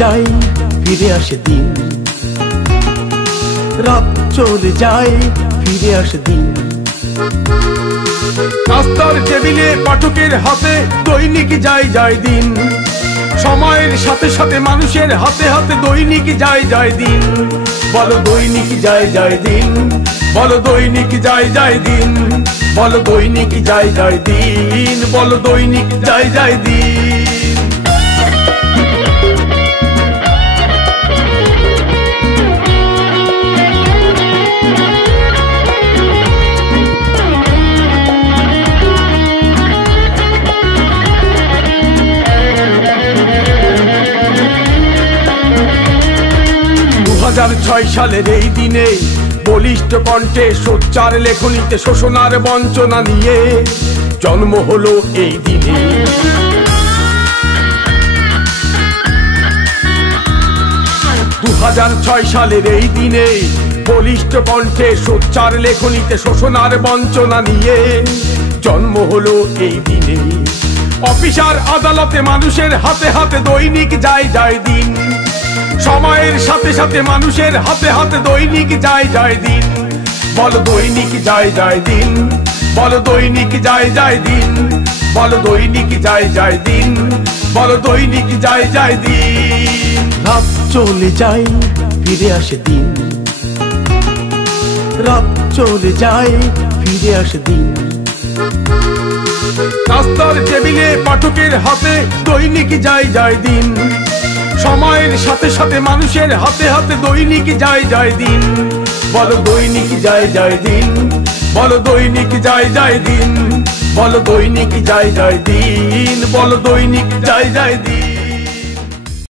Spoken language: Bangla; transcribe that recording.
যায় ফিরে আসে দিন, রাত চলে যায় ফিরে আসে দিন। নাস্তার টেবিলে পাঠকের হাতে দৈনিক যায় যায় দিন, সময়ের সাথে সাথে মানুষের হাতে হাতে দৈনিক যায় যায় দিন। বলো দৈনিক যায় যায় দিন, বলো দৈনিক যায় যায় দিন, বলো দৈনিক যায় যায় দিন, বলো দৈনিক যায় যায় দিন। 2006 সালের এই দিনে বলিষ্ঠ কণ্ঠে সোচ্চার লেখনীতে শোষণার বঞ্চনা নিয়ে জন্ম হলো এই দিনে। 2006 সালের এই দিনে বলিষ্ঠ কণ্ঠে সোচ্চার লেখনীতে শোষণার বঞ্চনা নিয়ে জন্ম হলো এই দিনে। অফিসার আদালতে মানুষের হাতে হাতে দৈনিক যায় যায় দিন, সময়ের সাথে সাথে মানুষের হাতে হাতে দৈনিক যায় যায় দিন। বলো দৈনিক যায় যায় দিন, বলো দৈনিক যায় যায় দিন, বলো দৈনিক যায় যায় দিন, বলো দৈনিক যায় যায় দিন। রাত চলে যায় ফিরে আসে দিন, রাত চলে যায় ফিরে আসে দিন। নাস্তার টেবিলে পাঠকের হাতে দৈনিক যায় যায় দিন, সময়ের সাথে সাথে মানুষের হাতে হাতে দৈনিক যায় যায় দিন। বলো দৈনিক যায় যায় দিন, বলো দৈনিক যায় যায় দিন, বলো দৈনিক যায় যায় দিন, বলো দৈনিক যায় যায় দিন।